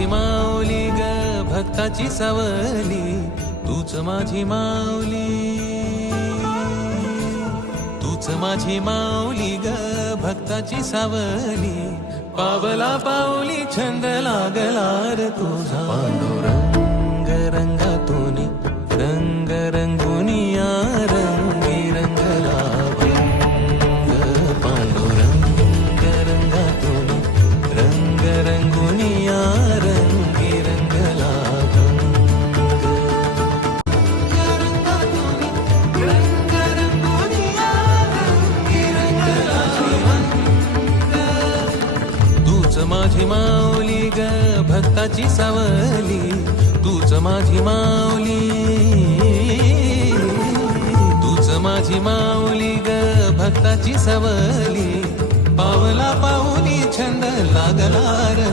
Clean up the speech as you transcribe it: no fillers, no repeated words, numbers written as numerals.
माझी माऊली ग भक्ताची सावली, तूच माझी माऊली, तूच माझी माऊली ग भक्ताची सावली. पावला पाऊली छंद लागला रे तुझा, पांडुरंग रंगातून रंग रंगुनिया रंगी रंगला भंग. पांडुरंग रंगातून रंग रंगुनिया रंगी रंगला भंग. रंग रंगुनिया रंगी रंगला भंग. तूच माझी माऊली ग भक्ताची सावली, तूच माझी माऊली, तूच माझी माऊली ग भक्ताची सावली. पावला पाऊली छंद लागला रे